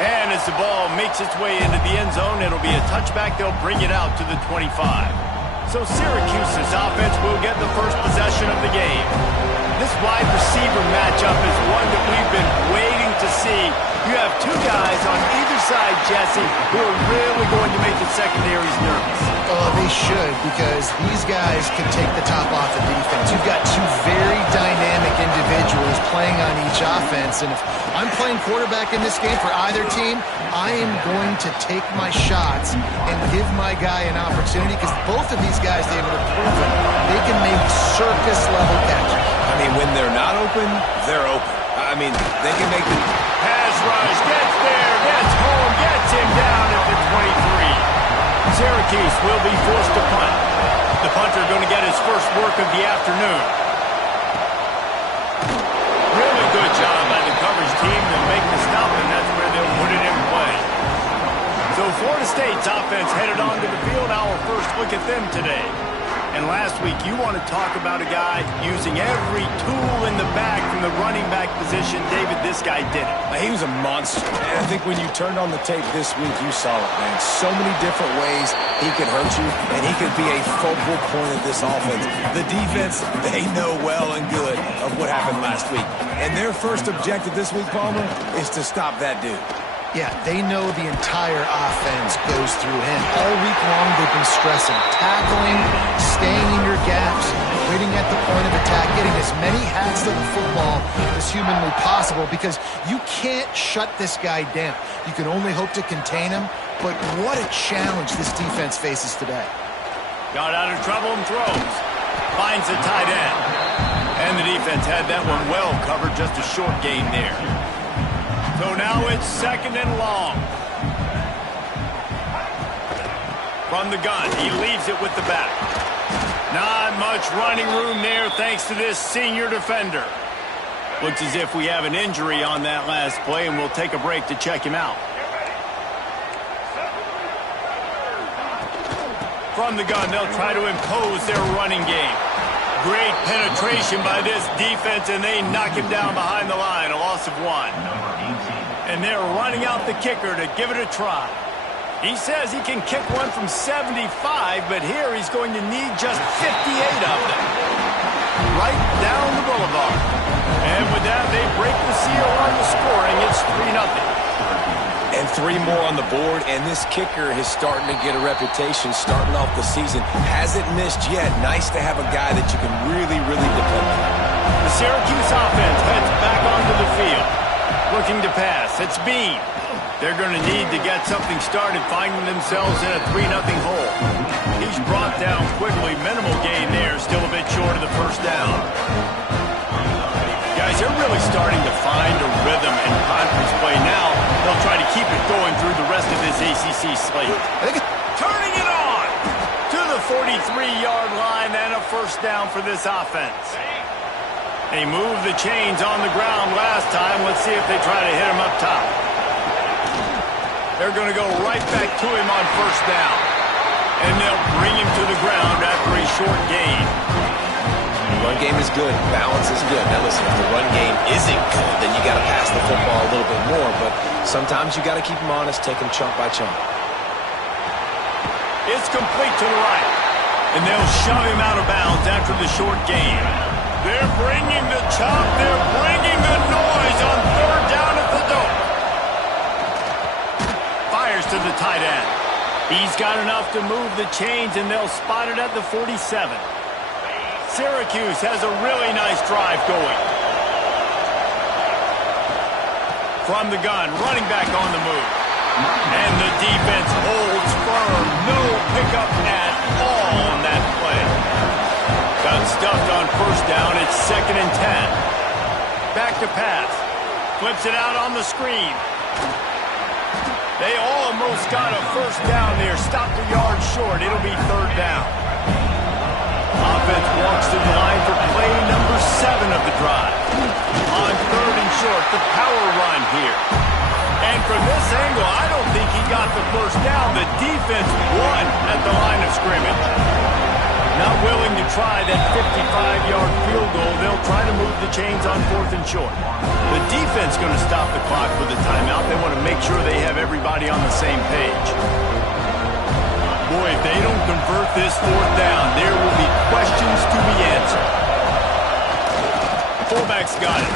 And as the ball makes its way into the end zone, it'll be a touchback. They'll bring it out to the 25. So Syracuse's offense will get the first possession of the game. This wide receiver matchup is one that we've been waiting to see. You have two guys on either side, Jesse, who are really going to make the secondaries nervous. Oh, they should, because these guys can take the top off the defense. You've got two very dynamic individuals playing on each offense, and if I'm playing quarterback in this game for either team, I am going to take my shots and give my guy an opportunity, because both of these guys, they have proven they can make circus-level catches. I mean, when they're not open, they're open. I mean, they can make the pass rush, gets there, gets home, gets him down at the 23. Syracuse will be forced to punt. The punter going to get his first work of the afternoon. Really good job by the coverage team to make the stop, and that's where they'll put it in play. So Florida State's offense headed onto the field. Our first look at them today. And last week, you want to talk about a guy using every tool in the bag from the running back position. David, this guy did it. He was a monster. And I think when you turned on the tape this week, you saw it, man. So many different ways he could hurt you, and he could be a focal point of this offense. The defense, they know well and good of what happened last week. And their first objective this week, Palmer, is to stop that dude. Yeah, they know the entire offense goes through him. All week long, they've been stressing, tackling, staying in your gaps, waiting at the point of attack, getting as many hats to the football as humanly possible, because you can't shut this guy down. You can only hope to contain him, but what a challenge this defense faces today. Got out of trouble and throws. Finds the tight end. And the defense had that one well covered, just a short gain there. So now it's second and long. From the gun, he leaves it with the back. Not much running room there thanks to this senior defender. Looks as if we have an injury on that last play, and we'll take a break to check him out. From the gun, they'll try to impose their running game. Great penetration by this defense, and they knock him down behind the line, a loss of 1. And they're running out the kicker to give it a try. He says he can kick one from 75, but here he's going to need just 58 of them. Right down the boulevard. And with that, they break the seal on the scoring. It's 3-0. And 3 more on the board, and this kicker is starting to get a reputation starting off the season. Hasn't missed yet. Nice to have a guy that you can really, really depend on. The Syracuse offense heads back onto the field. Looking to pass. It's Bean. They're going to need to get something started, finding themselves in a 3-0 hole. He's brought down quickly. Minimal gain there. Still a bit short of the first down. Guys, they're really starting to find a rhythm in conference play now. They'll try to keep it going through the rest of this ACC slate. Turning it on to the 43-yard line, and a first down for this offense. They moved the chains on the ground last time. Let's see if they try to hit him up top. They're going to go right back to him on first down. And they'll bring him to the ground after a short gain. Run game is good. Balance is good. Now listen, if the run game isn't good, then you got to pass the football a little bit more. But sometimes you got to keep them honest, take them chunk by chunk. It's complete to the right. And they'll shove him out of bounds after the short gain. They're bringing the chop. They're bringing the noise on third down at the dope. Fires to the tight end. He's got enough to move the chains, and they'll spot it at the 47. Syracuse has a really nice drive going. From the gun, running back on the move. And the defense holds firm. No pickup at all on that play. Got stuffed on first down. It's second and 10. Back to pass. Flips it out on the screen. They almost got a first down there. Stopped a yard short. It'll be third down. Offense walks to the line for play number 7 of the drive. On third and short, the power run here. And from this angle, I don't think he got the first down. The defense won at the line of scrimmage. Not willing to try that 55-yard field goal. They'll try to move the chains on fourth and short. The defense going to stop the clock with a timeout. They want to make sure they With this fourth down, there will be questions to be answered. Fullback's got it.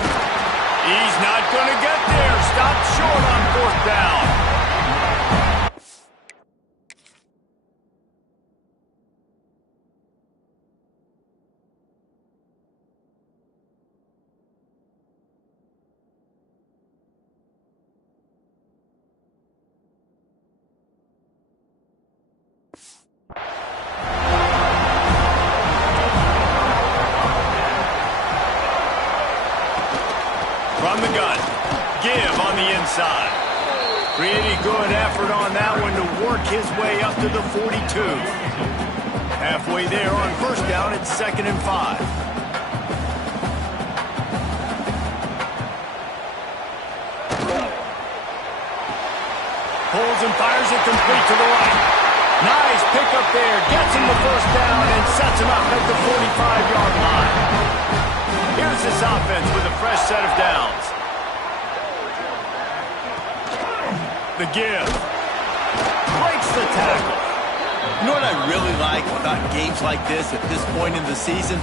He's not going to get there. Stopped short on fourth down. From the gun, give on the inside. Pretty good effort on that one to work his way up to the 42. Halfway there on first down, it's 2nd and 5. Pulls and fires it complete to the right. Nice pickup there, gets him the first down and sets him up at the 45-yard line. Here's this offense with a fresh set of downs. The give. Breaks the tackle. You know what I really like about games like this at this point in the season?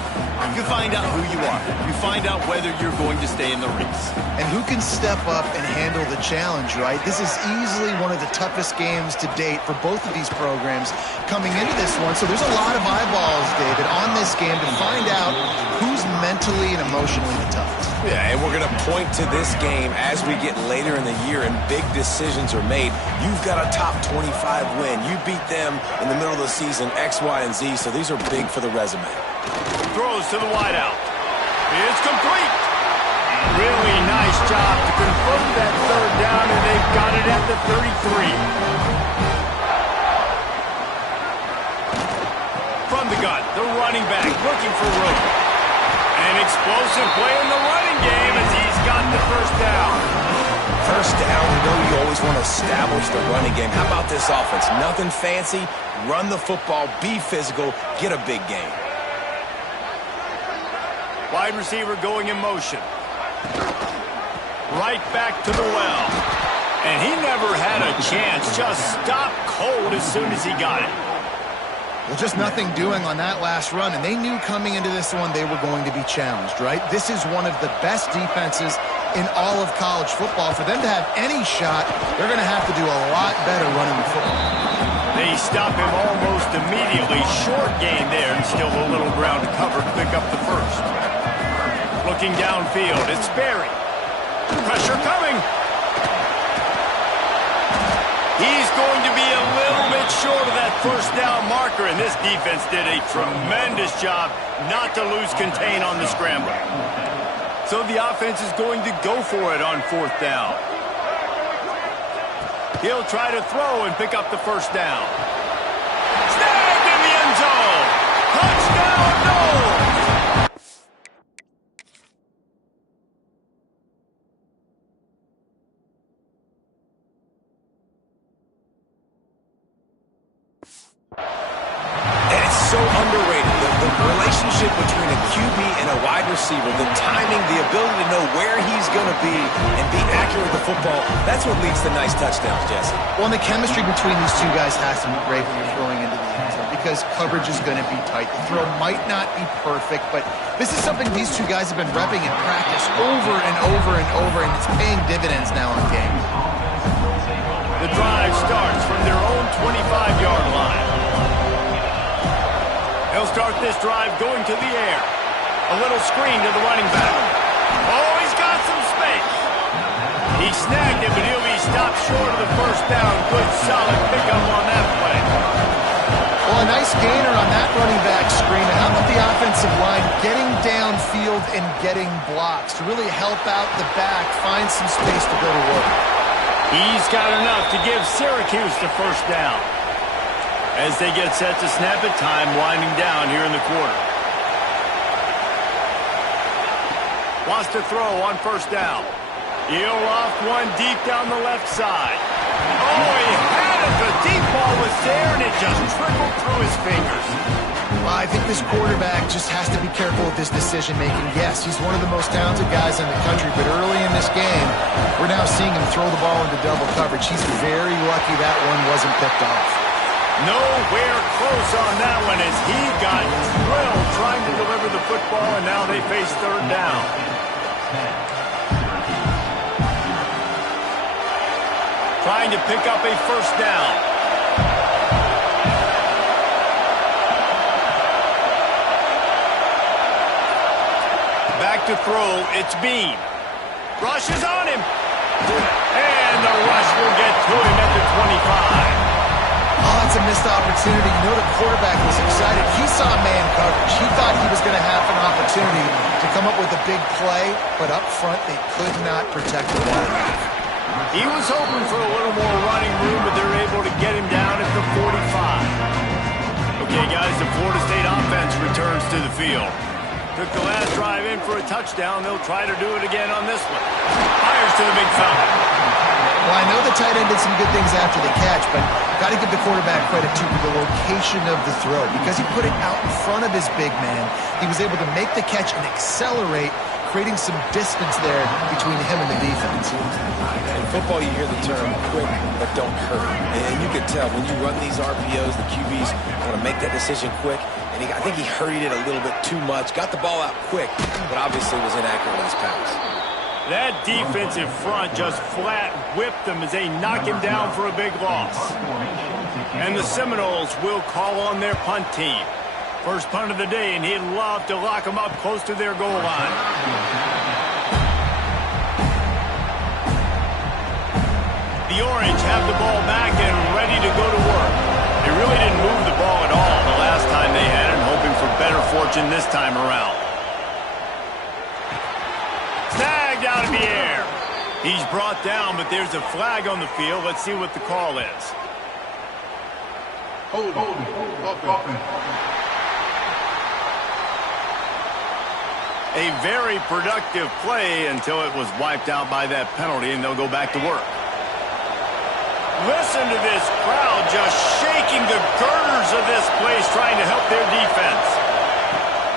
You find out who you are. You find out whether you're going to stay in the race. And who can step up and handle the challenge, right? This is easily one of the toughest games to date for both of these programs coming into this one. So there's a lot of eyeballs, David, on this game to find out who's mentally and emotionally the toughest. Yeah, and we're going to point to this game as we get later in the year and big decisions are made. You've got a top 25 win. You beat them in the middle of the season, X, Y, and Z, so these are big for the resume. Throws to the wideout. It's complete. Really nice job to convert that third down, and they've got it at the 33. From the gun, the running back looking for room. An explosive play in the running game as he's got the first down. First down, we know you always want to establish the running game. How about this offense? Nothing fancy. Run the football, be physical, get a big gain. Wide receiver going in motion. Right back to the well. And he never had a chance. Just stopped cold as soon as he got it. Well, just nothing doing on that last run, and they knew coming into this one they were going to be challenged, right? This is one of the best defenses in all of college football. For them to have any shot, they're going to have to do a lot better running the football. They stop him almost immediately. Short gain there, and still a little ground to cover to pick up the first. Looking downfield, it's Berry. Pressure coming. He's going to be a little bit short of that first down marker, and this defense did a tremendous job not to lose contain on the scramble. So the offense is going to go for it on fourth down. He'll try to throw and pick up the first down. Snagged in the end zone. Touchdown, Noles. So underrated. The relationship between a QB and a wide receiver, the timing, the ability to know where he's going to be and be accurate with the football, that's what leads to nice touchdowns, Jesse. Well, and the chemistry between these two guys has to be great when you're throwing into the end zone because coverage is going to be tight. The throw might not be perfect, but this is something these two guys have been repping in practice over and over and over, and it's paying dividends now on game. The drive starts from their own 25-yard line. He'll start this drive going to the air. A little screen to the running back. Oh, he's got some space. He snagged it, but he'll be stopped short of the first down. Good, solid pickup on that play. Well, a nice gainer on that running back screen. And how about the offensive line getting downfield and getting blocks to really help out the back, find some space to go to work. He's got enough to give Syracuse the first down. As they get set to snap it, time winding down here in the quarter. Wants to throw on first down. He'll loft one deep down the left side. Oh, he had it. The deep ball was there, and it just trickled through his fingers. Well, I think this quarterback just has to be careful with his decision-making. Yes, he's one of the most talented guys in the country, but early in this game, we're now seeing him throw the ball into double coverage. He's very lucky that one wasn't picked off. Nowhere close on that one as he got drilled trying to deliver the football, and now they face third down. Trying to pick up a first down. Back to throw, it's Bean. Rush is on him. And the rush will get to him at the 25. Oh, that's a missed opportunity. You know the quarterback was excited. He saw man coverage. He thought he was going to have an opportunity to come up with a big play, but up front they could not protect the ball. He was hoping for a little more running room, but they're able to get him down at the 45. Okay, guys, the Florida State offense returns to the field. Took the last drive in for a touchdown. They'll try to do it again on this one. Fires to the big fella. Well, I know the tight end did some good things after the catch, but got to give the quarterback credit, too, for the location of the throw. Because he put it out in front of his big man, he was able to make the catch and accelerate, creating some distance there between him and the defense. In football, you hear the term quick but don't hurry. And you can tell when you run these RPOs, the QBs want to make that decision quick. And I think he hurried it a little bit too much. Got the ball out quick, but obviously was inaccurate with his pass. That defensive front just flat whipped them as they knock him down for a big loss. And the Seminoles will call on their punt team. First punt of the day, and he'd love to lock them up close to their goal line. The Orange have the ball back and ready to go to work. They really didn't move the ball at all the last time they had it, hoping for better fortune this time around. Snagged out of the air. He's brought down, but there's a flag on the field. Let's see what the call is. Hold on. A very productive play until it was wiped out by that penalty, and they'll go back to work. Listen to this crowd just shaking the girders of this place, trying to help their defense.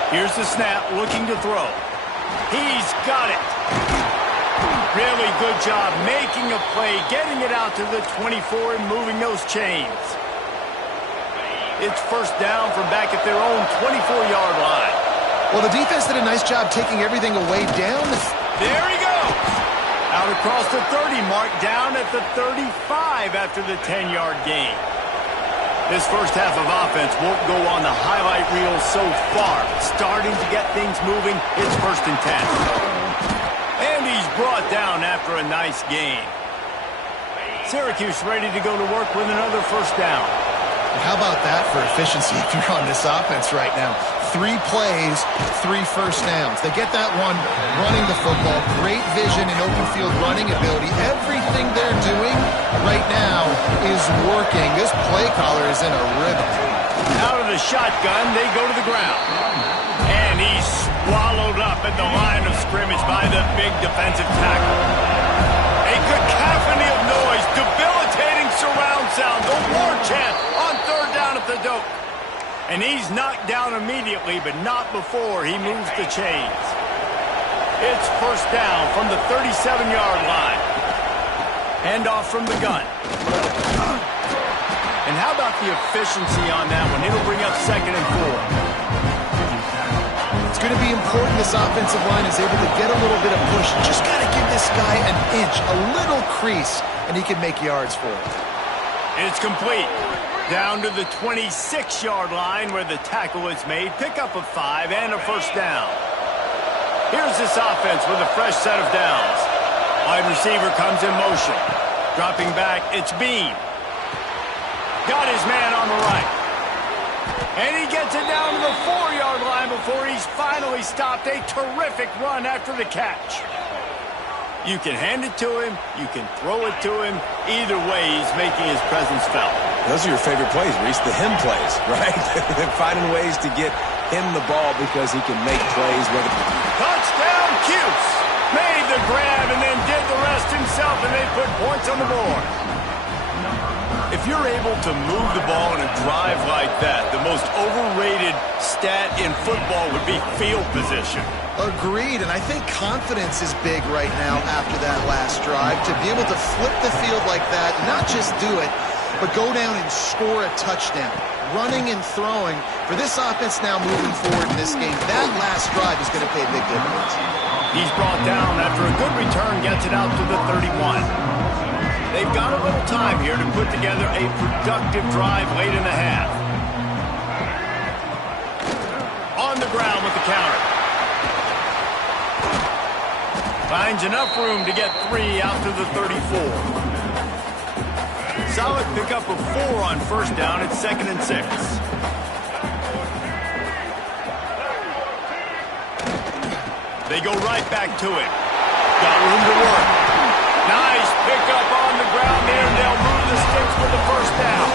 Here's the snap, looking to throw. He's got it. Really good job making a play, getting it out to the 24 and moving those chains. It's first down from back at their own 24-yard line. Well, the defense did a nice job taking everything away down. There he goes. Out across the 30 mark, down at the 35 after the 10-yard gain. This first half of offense won't go on the highlight reel so far. Starting to get things moving. It's 1st and 10. And he's brought down after a nice gain. Syracuse ready to go to work with another first down. How about that for efficiency if you're on this offense right now? 3 plays, 3 first downs. They get that one running the football. Great vision and open field running ability. Everything they're doing right now is working. This play caller is in a rhythm. Out of the shotgun, they go to the ground. And he's swallowed up at the line of scrimmage by the big defensive tackle. A cacophony of noise, debilitating surround sound, the war chant on third down at the dope. And he's knocked down immediately, but not before he moves the chains. It's first down from the 37-yard line. Handoff from the gun. And how about the efficiency on that one? It'll bring up 2nd and 4. It's going to be important this offensive line is able to get a little bit of push. Just got to give this guy an inch, a little crease, and he can make yards for it. It's complete. Down to the 26-yard line where the tackle is made. Pick up a 5 and a first down. Here's this offense with a fresh set of downs. Wide receiver comes in motion. Dropping back, it's Bean. Got his man on the right. And he gets it down to the 4-yard line before he's finally stopped. A terrific run after the catch. You can hand it to him, you can throw it to him. Either way, he's making his presence felt. Those are your favorite plays, Reese, the him plays, right? Finding ways to get him the ball because he can make plays. Touchdown, Cuse! Made the grab and then did the rest himself, and they put points on the board. If you're able to move the ball in a drive like that, the most overrated stat in football would be field position. Agreed, and I think confidence is big right now after that last drive. To be able to flip the field like that, not just do it, but go down and score a touchdown. Running and throwing for this offense now moving forward in this game, that last drive is going to pay a big difference. He's brought down after a good return, gets it out to the 31. They've got a little time here to put together a productive drive late in the half. On the ground with the counter. Finds enough room to get 3 out to the 34. Solid pickup of 4 on first down. It's 2nd and 6. They go right back to it. Got room to work. Nice pickup on the ground there, and they'll move the sticks for the first down.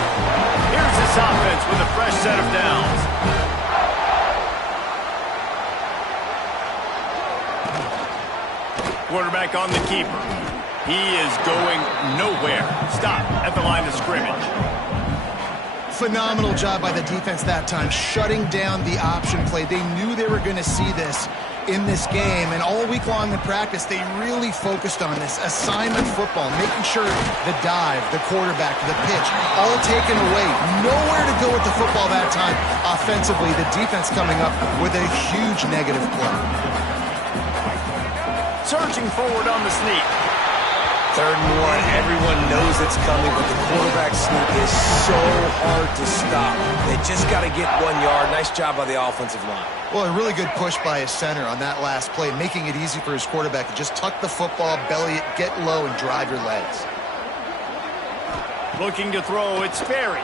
Here's this offense with a fresh set of downs. Quarterback on the keeper. He is going nowhere. Stop at the line of scrimmage. Phenomenal job by the defense that time, shutting down the option play. They knew they were going to see this in this game, and all week long in practice, they really focused on this assignment football, making sure the dive, the quarterback, the pitch, all taken away. Nowhere to go with the football that time. Offensively, the defense coming up with a huge negative play. Surging forward on the sneak. 3rd and 1, everyone knows it's coming, but the quarterback sneak is so hard to stop. They just got to get 1 yard. Nice job by the offensive line. Well, a really good push by his center on that last play, making it easy for his quarterback to just tuck the football, belly it, get low, and drive your legs. Looking to throw, it's Ferry.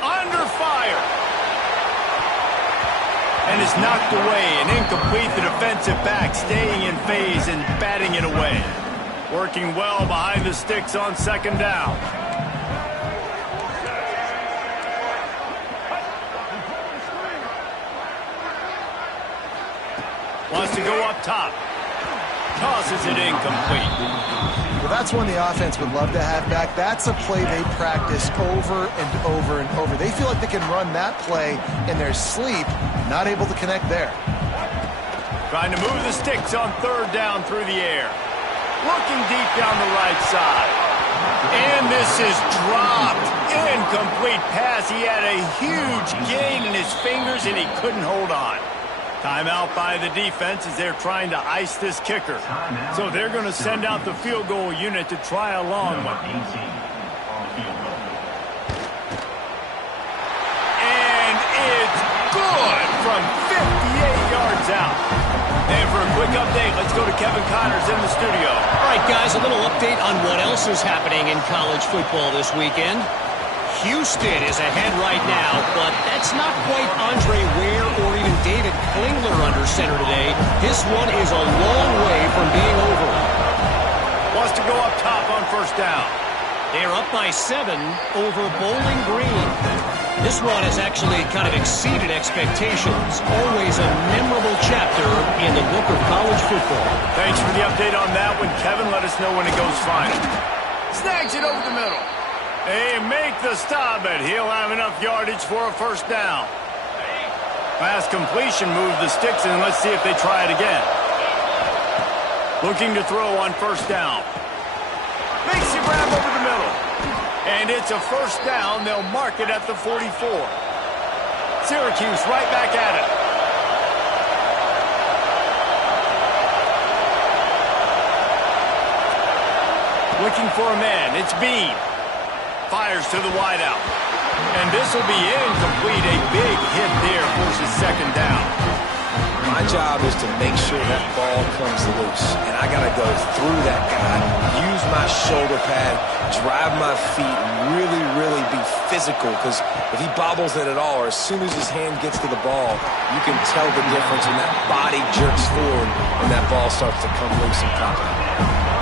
Under fire. And is knocked away and incomplete. The defensive back staying in phase and batting it away. Working well behind the sticks on 2nd down. Wants to go up top. Tosses it incomplete. Well, that's one the offense would love to have back. That's a play they practice over and over and over. They feel like they can run that play in their sleep, not able to connect there. Trying to move the sticks on 3rd down through the air. Looking deep down the right side. And this is dropped. Incomplete pass. He had a huge gain in his fingers, and he couldn't hold on. Timeout by the defense as they're trying to ice this kicker. So they're going to send out the field goal unit to try a long one. And it's good from 58 yards out. And for a quick update, let's go to Kevin Connors in the studio. All right, guys, a little update on what else is happening in college football this weekend. Houston is ahead right now, but that's not quite Andre Ware or even David Klingler under center today. This one is a long way from being over. Wants to go up top on first down. They're up by 7 over Bowling Green. This one has actually kind of exceeded expectations. Always a memorable chapter in the book of college football. Thanks for the update on that one, Kevin. Let us know when it goes final. Snags it over the middle. They make the stop, but he'll have enough yardage for a first down. Pass completion, move the sticks, and let's see if they try it again. Looking to throw on first down. Makes the grab over the middle. And it's a first down. They'll mark it at the 44. Syracuse right back at it. Looking for a man. It's Bean. Fires to the wideout. And this will be incomplete. A big hit there forces 2nd down. My job is to make sure that ball comes loose. And I got to go through that guy, use my shoulder pad, drive my feet, and really be physical. Because if he bobbles it at all, or as soon as his hand gets to the ball, you can tell the difference when that body jerks forward and that ball starts to come loose and pop out.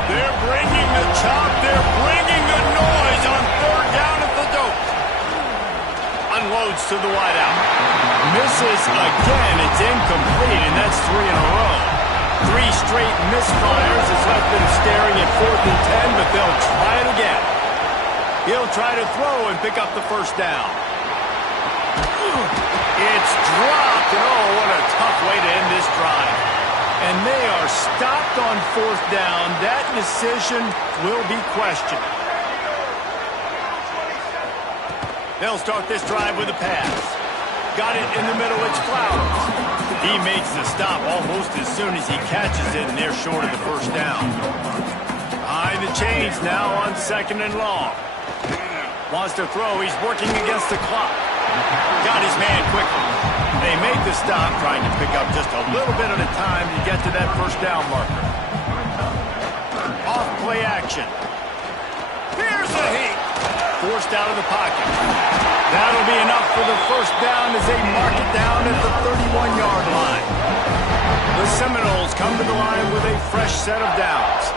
They're bringing the chop. They're bringing the noise on 3rd down at the dope. Unloads to the wideout. Misses again. It's incomplete, and that's 3 in a row. 3 straight misfires has left them staring at 4th and 10, but they'll try it again. He'll try to throw and pick up the first down. It's dropped, and oh, what a tough way to end this drive. And they are stopped on 4th down. That decision will be questioned. They'll start this drive with a pass. Got it in the middle, it's Flowers. He makes the stop almost as soon as he catches it, and they're short of the first down. Behind the chains now on 2nd and long. Wants to throw, he's working against the clock. Got his man quickly. They make the stop, trying to pick up just a little bit at a time to get to that first down marker. Off play action. Here's the heat. Forced out of the pocket. That'll be enough for the first down as they mark it down at the 31-yard line. The Seminoles come to the line with a fresh set of downs.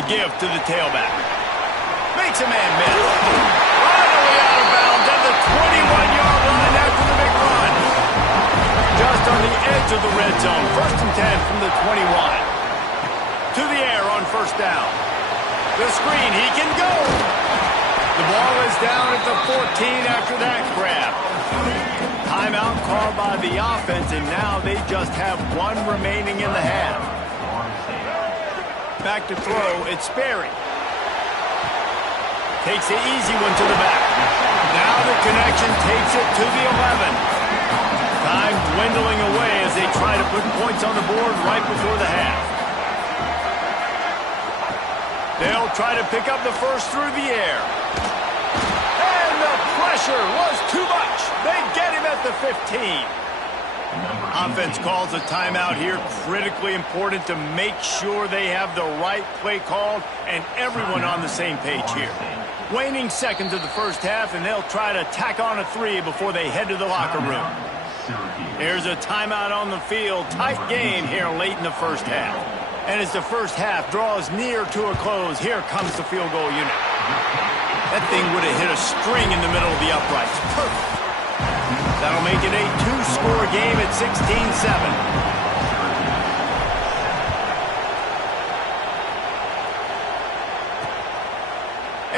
The give to the tailback. Makes a man miss. Finally out of bounds at the 21-yard line after the big run. Just on the edge of the red zone. 1st and 10 from the 21. To the air on first down. The screen, he can go. The ball is down at the 14 after that grab. Timeout called by the offense, and now they just have one remaining in the half. Back to throw, it's Sperry. Takes the easy one to the back. Now the connection takes it to the 11. Time dwindling away as they try to put points on the board right before the half. They'll try to pick up the first through the air. And the pressure was too much. They get him at the 15. Offense calls a timeout here. Critically important to make sure they have the right play called and everyone on the same page here. Waning seconds of the first half, and they'll try to tack on a 3 before they head to the locker room. There's a timeout on the field. Tight game here late in the first half. And as the first half draws near to a close, here comes the field goal unit. That thing would have hit a string in the middle of the uprights. Perfect. That'll make it a 2-score game at 16-7.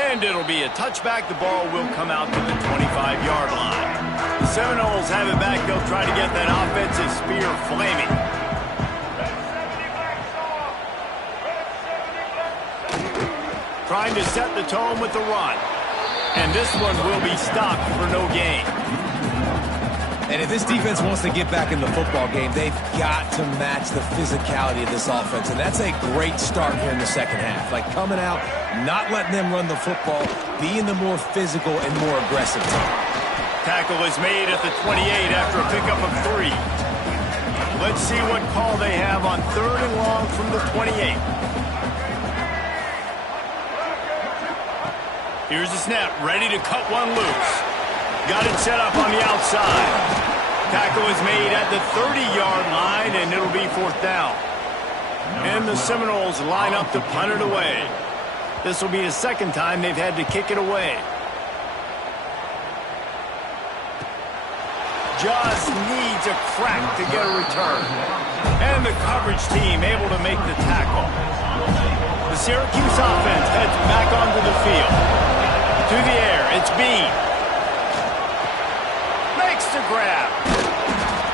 And it'll be a touchback. The ball will come out to the 25-yard line. The Seminoles have it back. They'll try to get that offensive spear flaming. Trying to set the tone with the run. And this one will be stopped for no gain. And if this defense wants to get back in the football game, they've got to match the physicality of this offense. And that's a great start here in the second half. Like coming out, not letting them run the football, being the more physical and more aggressive team. Tackle is made at the 28 after a pickup of 3. Let's see what call they have on 3rd and long from the 28. Here's the snap, ready to cut one loose. Got it set up on the outside. Tackle is made at the 30-yard line, and it'll be 4th down. And the Seminoles line up to punt it away. This will be the second time they've had to kick it away. Just needs a crack to get a return. And the coverage team able to make the tackle. The Syracuse offense heads back onto the field. To the air, it's Bean. Makes the grab.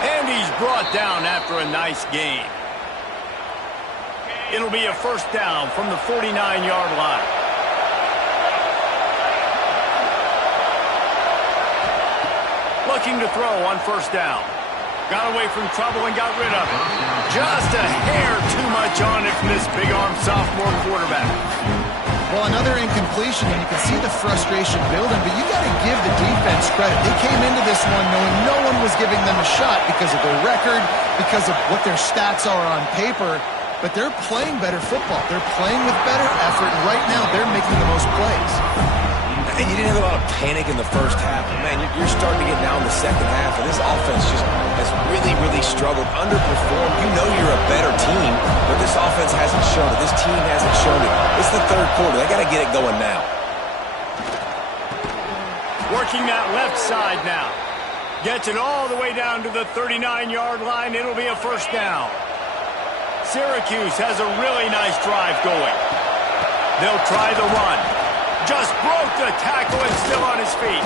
And he's brought down after a nice gain. It'll be a first down from the 49-yard line. Looking to throw on first down. Got away from trouble and got rid of it. Just a hair too much on it from this big-arm sophomore quarterback. Well, another incompletion, and you can see the frustration building, but you got to give the defense credit. They came into this one knowing no one was giving them a shot because of their record, because of what their stats are on paper, but they're playing better football. They're playing with better effort, and right now they're making the most plays. And you didn't have a lot of panic in the first half. Man, you're starting to get down the second half, and this offense just has really, really struggled, underperformed. You know you're a better team, but this offense hasn't shown it. This team hasn't shown it. It's the third quarter. They got to get it going now. Working that left side now. Gets it all the way down to the 39-yard line. It'll be a first down. Syracuse has a really nice drive going. They'll try the run. Just broke the tackle and still on his feet.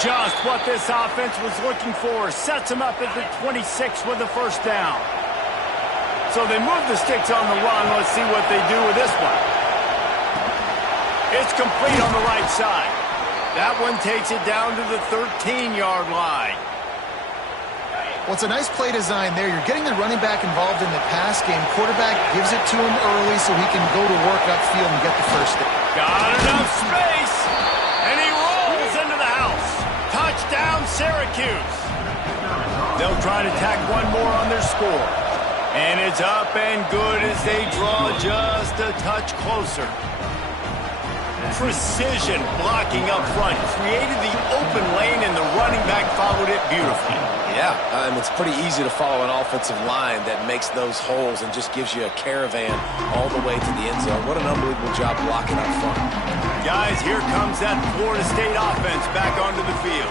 Just what this offense was looking for. Sets him up at the 26 with the first down. So they move the sticks on the run. Let's see what they do with this one. It's complete on the right side. That one takes it down to the 13-yard line. Well, it's a nice play design there. You're getting the running back involved in the pass game. Quarterback gives it to him early so he can go to work upfield and get the first down. Got enough space, and he rolls into the house. Touchdown, Syracuse. They'll try to tack one more on their score. And it's up and good as they draw just a touch closer. Precision blocking up front created the open lane, and the running back followed it beautifully. Yeah, it's pretty easy to follow an offensive line that makes those holes and just gives you a caravan all the way to the end zone. What an unbelievable job blocking up front. Guys, here comes that Florida State offense back onto the field.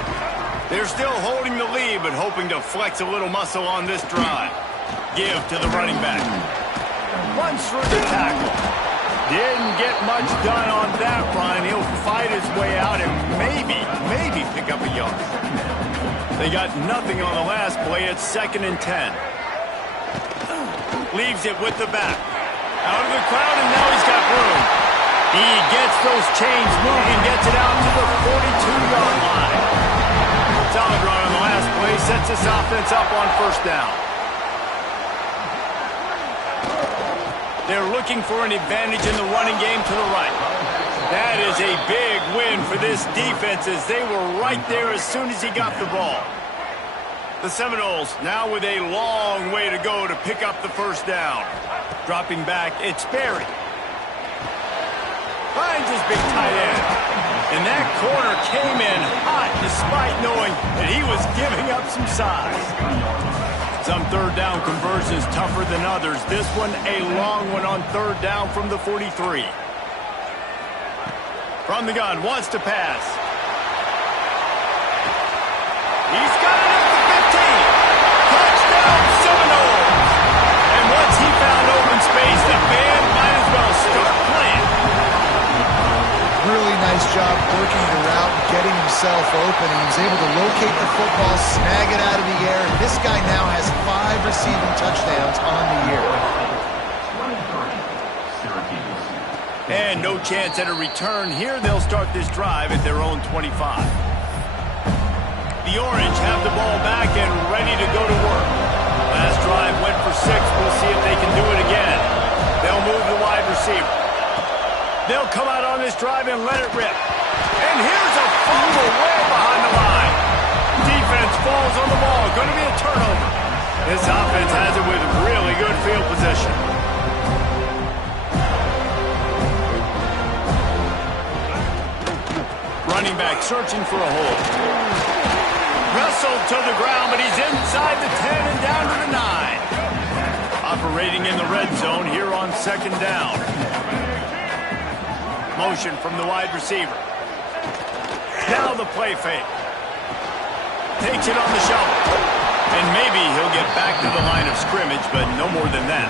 They're still holding the lead, but hoping to flex a little muscle on this drive. Give to the running back. Runs through the tackle. Didn't get much done on that run. He'll fight his way out and maybe pick up a yard. They got nothing on the last play. It's 2nd and 10. Leaves it with the back. Out of the crowd, and now he's got room. He gets those chains moving, gets it out to the 42-yard line. Solid run on the last play. Sets this offense up on first down. They're looking for an advantage in the running game to the right. That is a big win for this defense as they were right there as soon as he got the ball. The Seminoles now with a long way to go to pick up the first down. Dropping back, it's Berry. Finds his big tight end. And that corner came in hot despite knowing that he was giving up some size. Some third down conversions tougher than others. This one a long one on third down from the 43. From the gun, wants to pass. He's got it at the 15. Touchdown, Seminoles. And once he found open space, the band might as well start playing. Really nice job working the route, getting himself open. He was able to locate the football, snag it out of the air. And this guy now has 5 receiving touchdowns on the year. And no chance at a return here. They'll start this drive at their own 25. The Orange have the ball back and ready to go to work. Last drive went for 6. We'll see if they can do it again. They'll move the wide receiver. They'll come out on this drive and let it rip. And here's a fumble way behind the line. Defense falls on the ball. Going to be a turnover. This offense has it with really good field position. Running back searching for a hole. Wrestled to the ground, but he's inside the 10 and down to the 9. Operating in the red zone here on 2nd down. Motion from the wide receiver. Now the play fake. Takes it on the shovel. And maybe he'll get back to the line of scrimmage, but no more than that.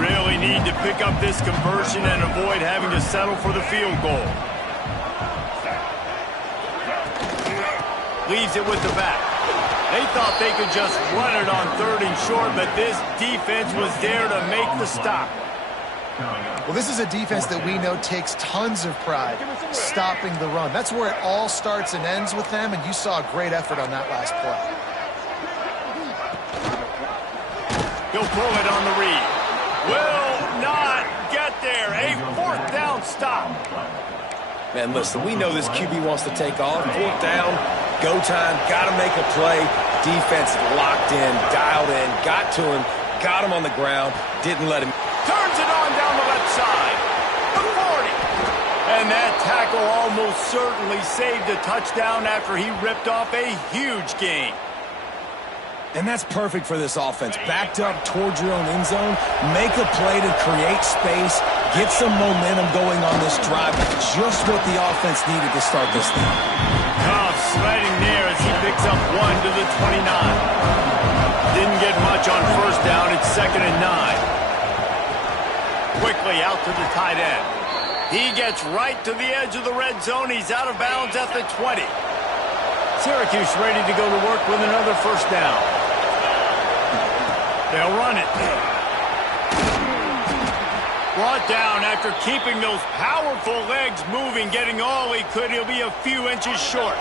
Really need to pick up this conversion and avoid having to settle for the field goal. Leaves it with the back. They thought they could just run it on 3rd and short, but this defense was there to make the stop. Well, this is a defense that we know takes tons of pride stopping the run. That's where it all starts and ends with them, and you saw a great effort on that last play. He'll pull it on the read. Will not get there. A 4th down stop. Man, listen, we know this QB wants to take off. 4th down, go time, got to make a play. Defense locked in, dialed in, got to him, got him on the ground, didn't let him. Turns it on down the left side. The 40. And that tackle almost certainly saved a touchdown after he ripped off a huge gain. And that's perfect for this offense. Backed up towards your own end zone, make a play to create space, get some momentum going on this drive. Just what the offense needed to start this thing. Tough sliding there as he picks up 1 to the 29. Didn't get much on first down. It's 2nd and 9. Quickly out to the tight end. He gets right to the edge of the red zone. He's out of bounds at the 20. Syracuse ready to go to work with another first down. They'll run it. Brought down after keeping those powerful legs moving, getting all he could. He'll be a few inches short.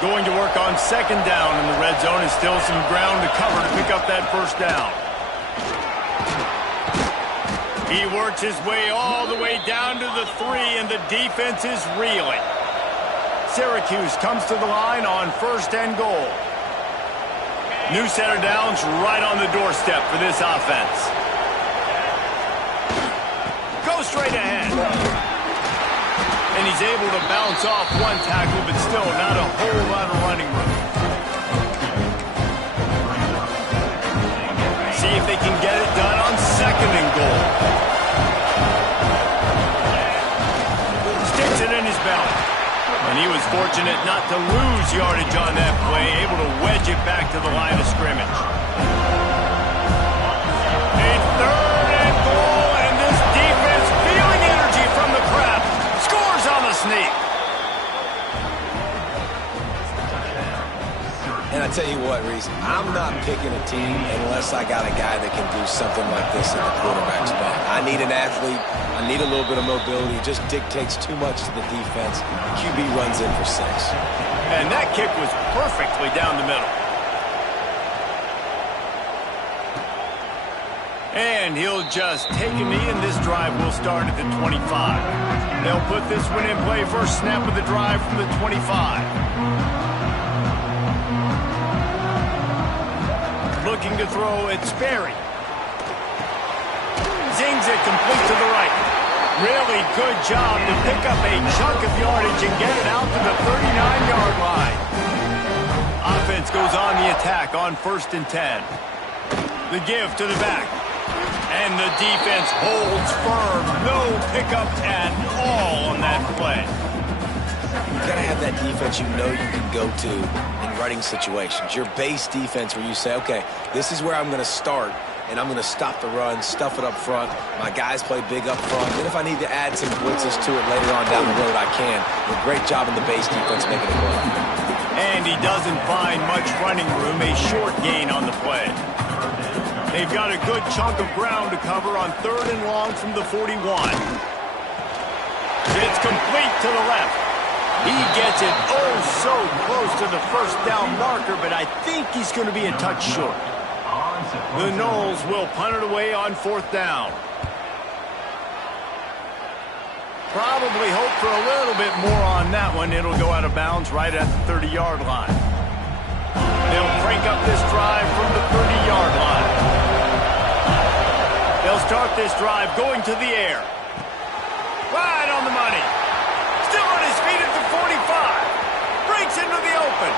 Going to work on second down in the red zone, and still some ground to cover to pick up that first down. He works his way all the way down to the 3, and the defense is reeling. Syracuse comes to the line on first and goal. New set of downs right on the doorstep for this offense. Go straight ahead. And he's able to bounce off one tackle, but still not a whole lot of running room. See if they can get it done on second and goal. Sticks it in his belt. And he was fortunate not to lose yardage on that play, able to wedge it back to the line of scrimmage. A third and goal, and this defense feeling energy from the crowd. Scores on the sneak. And I tell you what, Reese, I'm not picking a team unless I got a guy that can do something like this at the quarterback spot. I need an athlete. I need a little bit of mobility. It just dictates too much to the defense. QB runs in for 6. And that kick was perfectly down the middle. And he'll just take a knee, and this drive will start at the 25. They'll put this one in play. First snap of the drive from the 25. Looking to throw at Sperry. Zings it complete to the right. Really good job to pick up a chunk of yardage and get it out to the 39-yard line. Offense goes on the attack on first and 10. The give to the back. And the defense holds firm. No pickup at all on that play. You got to have that defense you know you can go to in running situations. Your base defense where you say, okay, this is where I'm going to start, and I'm going to stop the run, stuff it up front. My guys play big up front. And if I need to add some blitzes to it later on down the road, I can. A great job in the base defense making it work. And he doesn't find much running room, a short gain on the play. They've got a good chunk of ground to cover on third and long from the 41. It's complete to the left. He gets it oh so close to the first down marker, but I think he's going to be a touch short. The Noles will punt it away on fourth down. Probably hope for a little bit more on that one. It'll go out of bounds right at the 30-yard line. They'll crank up this drive from the 30-yard line. They'll start this drive going to the air. Right on the money. Still on his feet at the 45. Breaks into the open.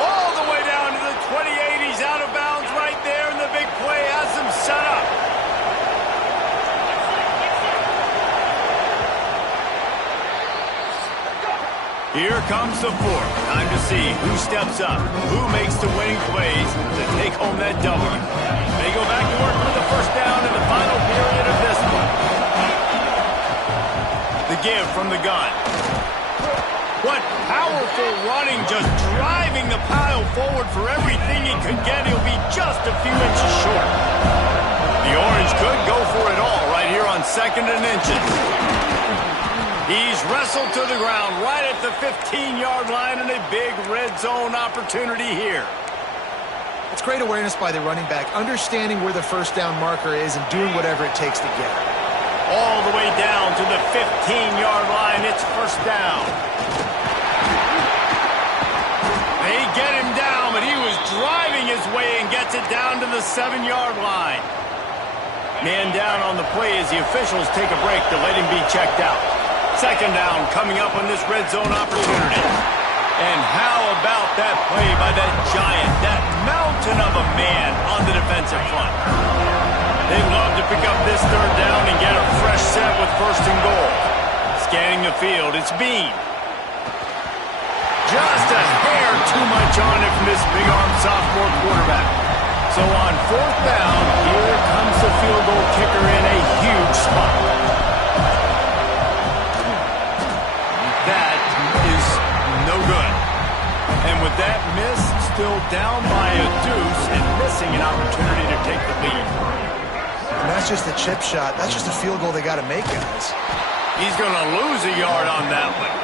All the way down to the 28. He's out of bounds right there, and the big play has him set up. Here comes the fourth. Time to see who steps up, who makes the winning plays to take home that W. They go back to work for the first down in the final period of this one. The give from the gun. What powerful running, just driving the pile forward for everything he could get. He'll be just a few inches short. The Orange could go for it all right here on second and inches. He's wrestled to the ground right at the 15-yard line, and a big red zone opportunity here. It's great awareness by the running back, understanding where the first down marker is and doing whatever it takes to get it. All the way down to the 15-yard line. It's first down. They get him down, but he was driving his way and gets it down to the 7-yard line. Man down on the play as the officials take a break to let him be checked out. Second down coming up on this red zone opportunity. And how about that play by that giant, that mountain of a man on the defensive front? They'd love to pick up this third down and get a fresh set with first and goal. Scanning the field, it's Bean. Just a hair too much on it from this big-arm sophomore quarterback. So on fourth down, here comes the field goal kicker in a huge spot. That is no good. And with that miss, still down by a deuce and missing an opportunity to take the lead. And That's just a chip shot. That's just a field goal they got to make, guys. He's going to lose a yard on that one.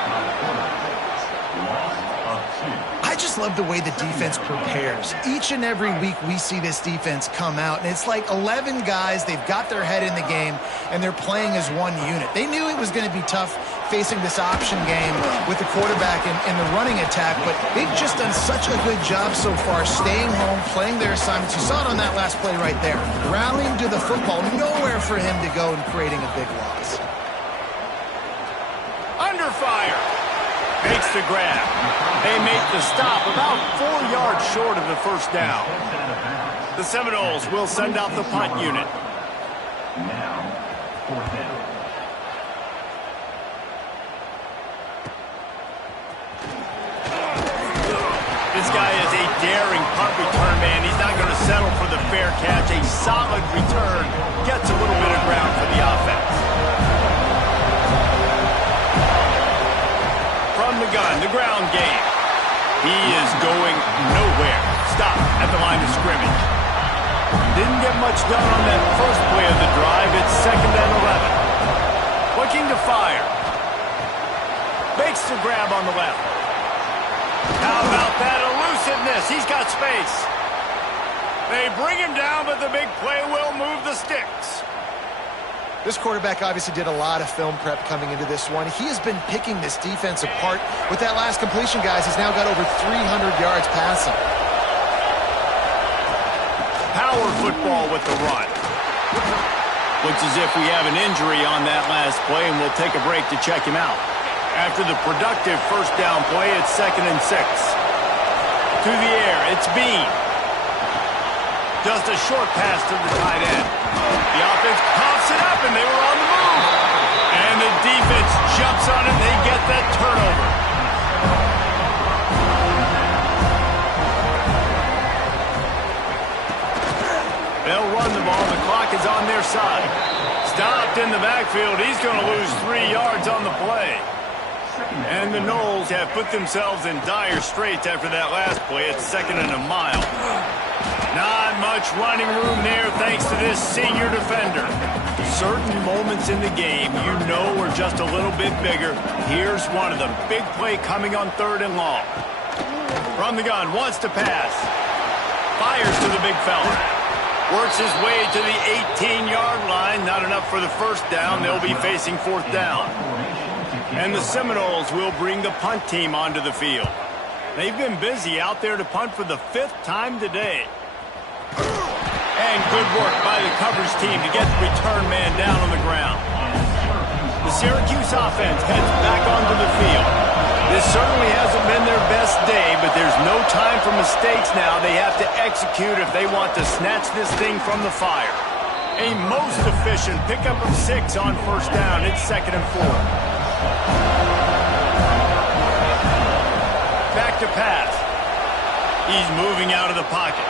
I just love the way the defense prepares. Each and every week we see this defense come out, and it's like 11 guys. They've got their head in the game, and they're playing as one unit. They knew it was going to be tough facing this option game with the quarterback and the running attack, but they've just done such a good job so far staying home, playing their assignments. You saw it on that last play right there. Rallying to the football, nowhere for him to go and creating a big loss. Under fire. Makes the grab. They make the stop about 4 yards short of the first down. The Seminoles will send out the punt unit. Now, fourth down. This guy is a daring punt return man. He's not going to settle for the fair catch. A solid return gets a little bit of ground for the offense. From the gun, the ground game. He is going nowhere. Stop at the line of scrimmage. Didn't get much done on that first play of the drive. It's 2nd and 11. Looking to fire. Makes the grab on the left. How about that elusiveness? He's got space. They bring him down, but the big play will move the sticks. This quarterback obviously did a lot of film prep coming into this one. He has been picking this defense apart. With that last completion, guys, he's now got over 300 yards passing. Power football with the run. Looks as if we have an injury on that last play, and we'll take a break to check him out. After the productive first down play, it's 2nd and 6. To the air, it's Bean. Just a short pass to the tight end. The offense pops it up, and they were on the move. And the defense jumps on it, and they get that turnover. They'll run the ball. The clock is on their side. Stopped in the backfield. He's going to lose 3 yards on the play. And the Noles have put themselves in dire straits after that last play. It's 2nd and a mile. Not much running room there thanks to this senior defender. Certain moments in the game you know are just a little bit bigger. Here's one of them. Big play coming on 3rd and long. From the gun, wants to pass. Fires to the big fella. Works his way to the 18-yard line. Not enough for the first down. They'll be facing 4th down. And the Seminoles will bring the punt team onto the field. They've been busy out there to punt for the 5th time today. And good work by the coverage team to get the return man down on the ground. The Syracuse offense heads back onto the field. This certainly hasn't been their best day, but there's no time for mistakes now. They have to execute if they want to snatch this thing from the fire. A most efficient pickup of 6 on first down. It's 2nd and 4. Back to pass. He's moving out of the pocket.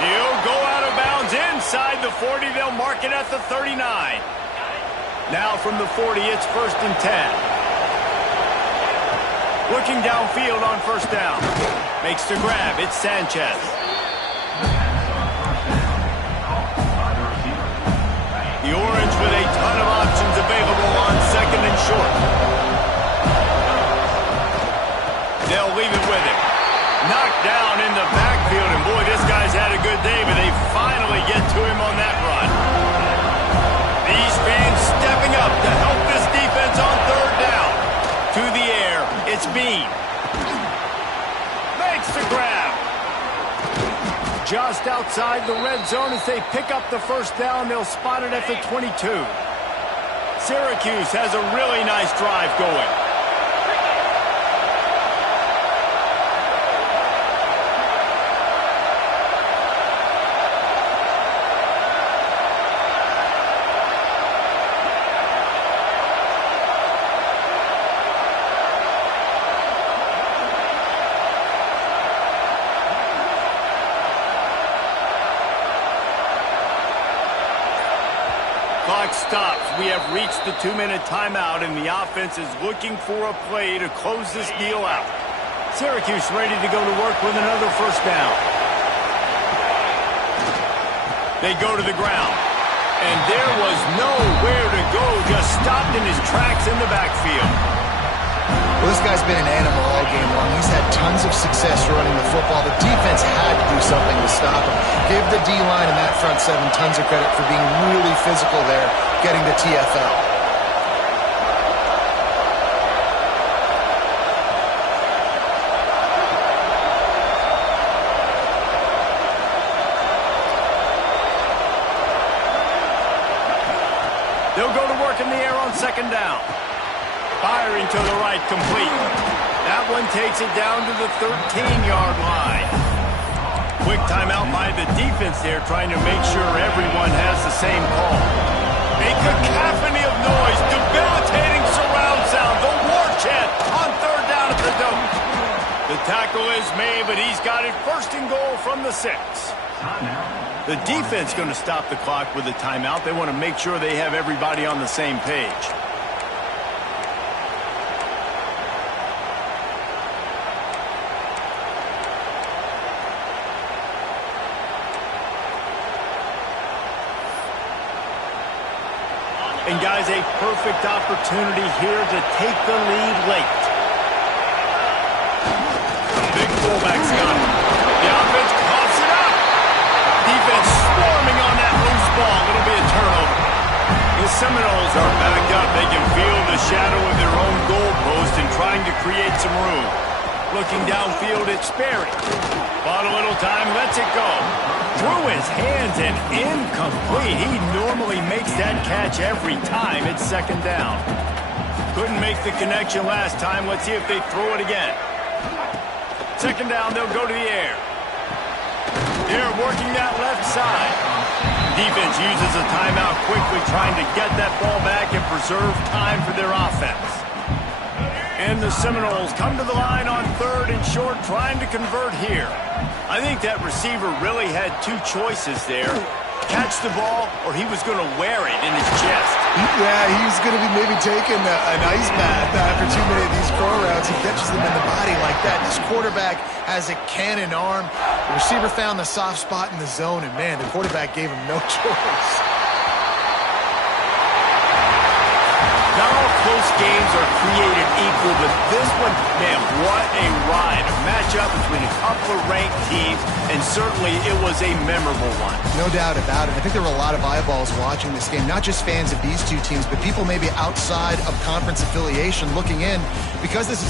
He'll go out of bounds inside the 40. They'll mark it at the 39. Now from the 40, it's 1st and 10. Looking downfield on first down. Makes the grab. It's Sanchez. The Orange with a ton of options available on 2nd and short. They'll leave it with him. Knocked down in the backfield, and boy, this guy's had a good day, but they finally get to him on that run. These fans stepping up to help this defense on 3rd down. To the air, it's Bean. Makes the grab. Just outside the red zone as they pick up the first down. They'll spot it at the 22. Syracuse has a really nice drive going. Clock stops. We have reached the 2-minute timeout, and the offense is looking for a play to close this deal out. Syracuse ready to go to work with another first down. They go to the ground. And there was nowhere to go, just stopped in his tracks in the backfield. Well, this guy's been an animal all game long. He's had tons of success running the football. The defense had to do something to stop him. Give the D-line and that front seven tons of credit for being really physical there, getting to TFL. They'll go to work in the air on second down. Firing to the right, complete. That one takes it down to the 13-yard line. Quick timeout by the defense there, trying to make sure everyone has the same call. A cacophony of noise, debilitating surround sound, the war chant on third down at the dome. The tackle is made, but he's got it first and goal from the 6. The defense going to stop the clock with a timeout. They want to make sure they have everybody on the same page. And guys, a perfect opportunity here to take the lead late. Big fullback's got it. The offense coughs it up. Defense swarming on that loose ball. It'll be a turnover. The Seminoles are backed up. They can feel the shadow of their own goalpost and trying to create some room. Looking downfield, it's Sperry. Bought a little time, lets it go. Through his hands and incomplete. He normally makes that catch every time. It's second down. Couldn't make the connection last time. Let's see if they throw it again. Second down, they'll go to the air. They're working that left side. Defense uses a timeout quickly, trying to get that ball back and preserve time for their offense. And the Seminoles come to the line on third and short, trying to convert here. I think that receiver really had two choices there. Catch the ball, or he was going to wear it in his chest. Yeah, he's going to be maybe taking an ice bath after too many of these throw routes. He catches them in the body like that. This quarterback has a cannon arm. The receiver found the soft spot in the zone, and, man, the quarterback gave him no choice. Not all close games are created equal, but this one, man, what a ride. A matchup between a couple of ranked teams, and certainly it was a memorable one. No doubt about it. I think there were a lot of eyeballs watching this game, not just fans of these two teams, but people maybe outside of conference affiliation looking in, because this is a